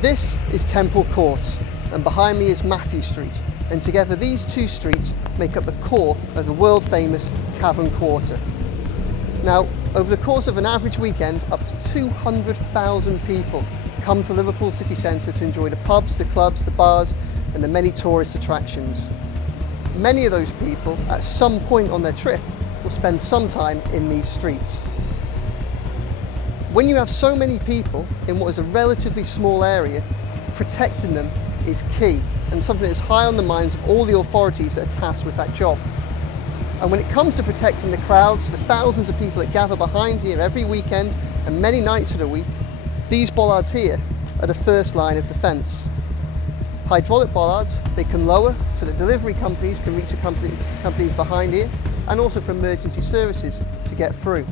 This is Temple Court, and behind me is Matthew Street, and together these two streets make up the core of the world famous Cavern Quarter. Now, over the course of an average weekend, up to 200,000 people come to Liverpool city centre to enjoy the pubs, the clubs, the bars and the many tourist attractions. Many of those people, at some point on their trip, will spend some time in these streets. When you have so many people in what is a relatively small area, protecting them is key and something that is high on the minds of all the authorities that are tasked with that job. And when it comes to protecting the crowds, the thousands of people that gather behind here every weekend and many nights of the week, these bollards here are the first line of defence. Hydraulic bollards, they can lower so that delivery companies can reach the companies behind here, and also for emergency services to get through.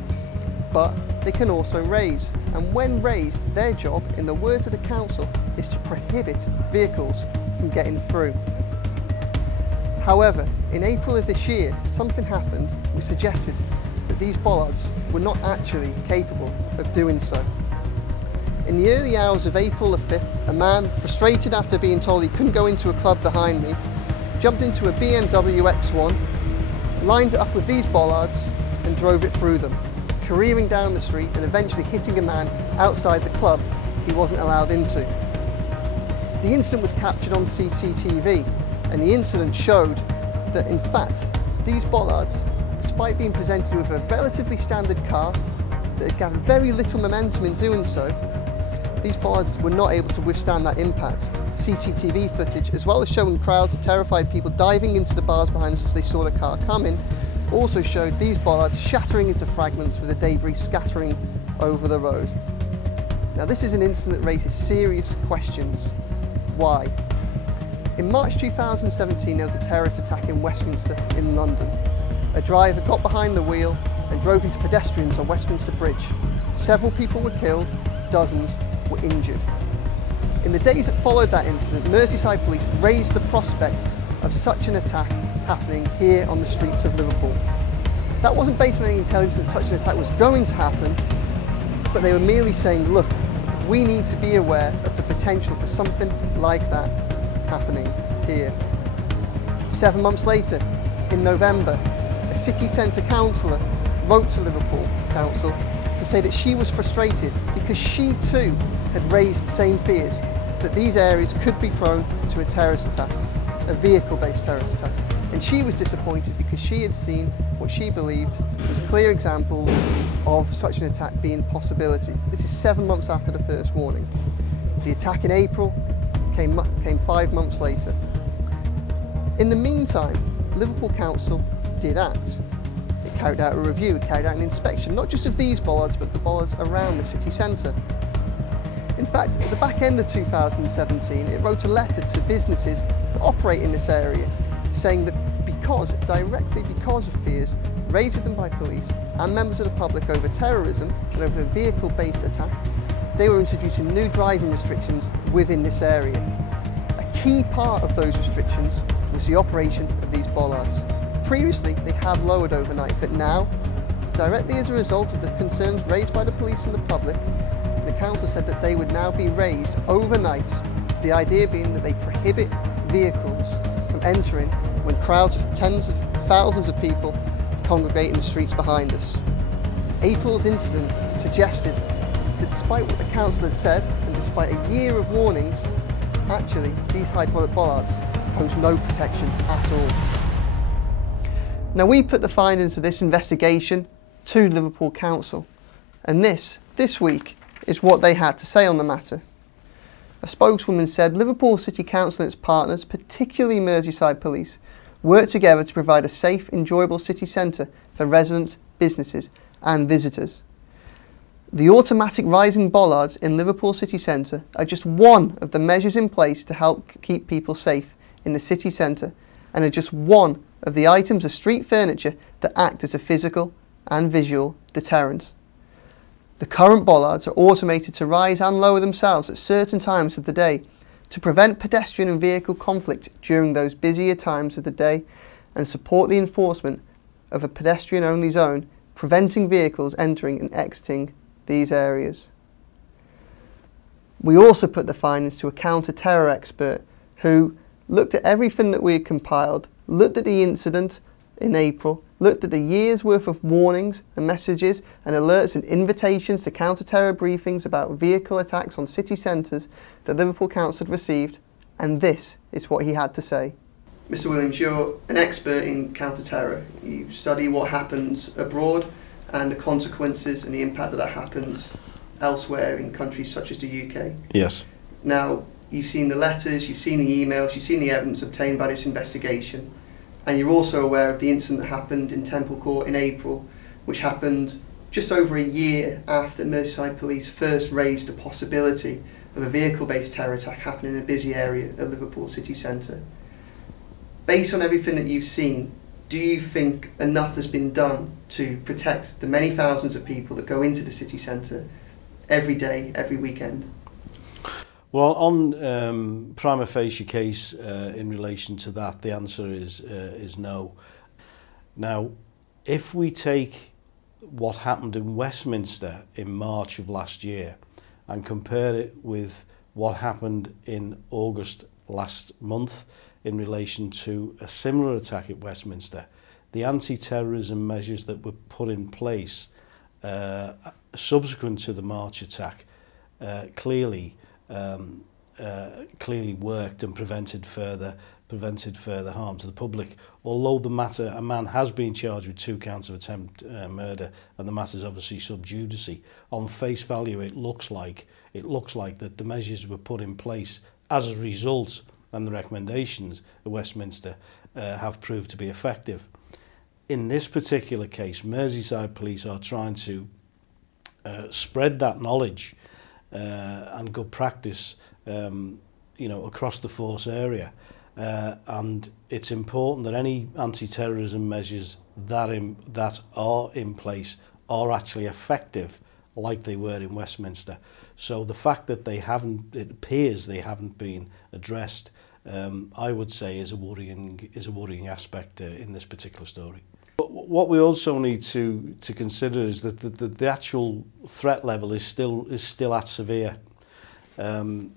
But they can also raise, and when raised, their job, in the words of the council, is to prohibit vehicles from getting through. However, in April of this year, something happened which suggested that these bollards were not actually capable of doing so. In the early hours of April the 5th, a man, frustrated after being told he couldn't go into a club behind me, jumped into a BMW X1, lined it up with these bollards and drove it through them, careering down the street and eventually hitting a man outside the club he wasn't allowed into. The incident was captured on CCTV, and the incident showed that in fact these bollards, despite being presented with a relatively standard car that had gathered very little momentum in doing so, these bollards were not able to withstand that impact. CCTV footage, as well as showing crowds of terrified people diving into the bars behind us as they saw the car coming, also showed these bollards shattering into fragments with the debris scattering over the road. Now, this is an incident that raises serious questions. Why? In March 2017, there was a terrorist attack in Westminster in London. A driver got behind the wheel and drove into pedestrians on Westminster Bridge. Several people were killed, dozens were injured. In the days that followed that incident, Merseyside police raised the prospect of such an attack happening here on the streets of Liverpool. That wasn't based on any intelligence that such an attack was going to happen, but they were merely saying, look, we need to be aware of the potential for something like that happening here. 7 months later, in November, a city centre councillor wrote to Liverpool Council to say that she was frustrated because she too had raised the same fears that these areas could be prone to a terrorist attack, a vehicle-based terrorist attack. And she was disappointed because she had seen what she believed was clear examples of such an attack being a possibility. This is 7 months after the first warning. The attack in April came 5 months later. In the meantime, Liverpool Council did act. It carried out a review, it carried out an inspection, not just of these bollards, but the bollards around the city centre. In fact, at the back end of 2017, it wrote a letter to businesses that operate in this area, saying that directly because of fears raised with them by police and members of the public over terrorism and over a vehicle-based attack, they were introducing new driving restrictions within this area. A key part of those restrictions was the operation of these bollards. Previously, they had lowered overnight, but now, directly as a result of the concerns raised by the police and the public, the council said that they would now be raised overnight, the idea being that they prohibit vehicles from entering when crowds of tens of thousands of people congregate in the streets behind us. April's incident suggested that despite what the council had said, and despite a year of warnings, actually these hydraulic bollards pose no protection at all. Now, we put the findings of this investigation to Liverpool Council, and this week is what they had to say on the matter. A spokeswoman said Liverpool City Council and its partners, particularly Merseyside Police, work together to provide a safe, enjoyable city centre for residents, businesses and visitors. The automatic rising bollards in Liverpool city centre are just one of the measures in place to help keep people safe in the city centre, and are just one of the items of street furniture that act as a physical and visual deterrent. The current bollards are automated to rise and lower themselves at certain times of the day to prevent pedestrian and vehicle conflict during those busier times of the day and support the enforcement of a pedestrian-only zone, preventing vehicles entering and exiting these areas. We also put the findings to a counter-terror expert who looked at everything that we had compiled, looked at the incident in April, looked at the year's worth of warnings and messages and alerts and invitations to counter-terror briefings about vehicle attacks on city centres that Liverpool Council had received, and this is what he had to say. Mr. Williams, you're an expert in counter-terror. You study what happens abroad and the consequences and the impact that happens elsewhere in countries such as the UK. Yes. Now, you've seen the letters, you've seen the emails, you've seen the evidence obtained by this investigation, and you're also aware of the incident that happened in Temple Court in April, which happened just over a year after Merseyside Police first raised the possibility of a vehicle-based terror attack happening in a busy area at Liverpool city centre. Based on everything that you've seen, do you think enough has been done to protect the many thousands of people that go into the city centre every day, every weekend? Well, on prima facie case in relation to that, the answer is no. Now, if we take what happened in Westminster in March of last year and compare it with what happened in August last month in relation to a similar attack at Westminster, the anti-terrorism measures that were put in place subsequent to the March attack clearly worked and prevented further harm to the public. Although a man has been charged with 2 counts of attempt murder, and the matter is obviously sub judice, on face value it looks like that the measures were put in place as a result, and the recommendations at Westminster have proved to be effective. In this particular case, Merseyside Police are trying to spread that knowledge and good practice across the force area, and it's important that any anti-terrorism measures that are in place are actually effective like they were in Westminster. So the fact that it appears they haven't been addressed, I would say is a worrying aspect in this particular story. But what we also need to consider is that the actual threat level is still at severe. On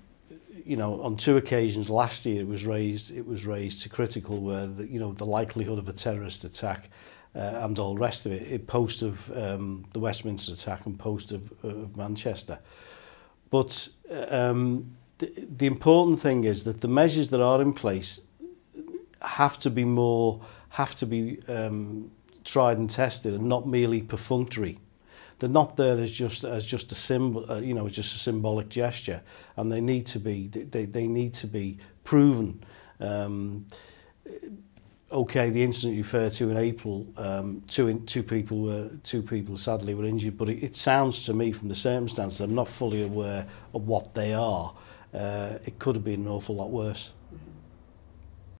2 occasions last year it was raised to critical, where the likelihood of a terrorist attack and all the rest of it post of the Westminster attack and post of Manchester. But the important thing is that the measures that are in place have to be tried and tested, and not merely perfunctory. They're not there as just a symbol, just a symbolic gesture, and they need to be proven. Okay, the incident you referred to in April, two people sadly were injured, but it sounds to me from the circumstances, I'm not fully aware of what they are. It could have been an awful lot worse.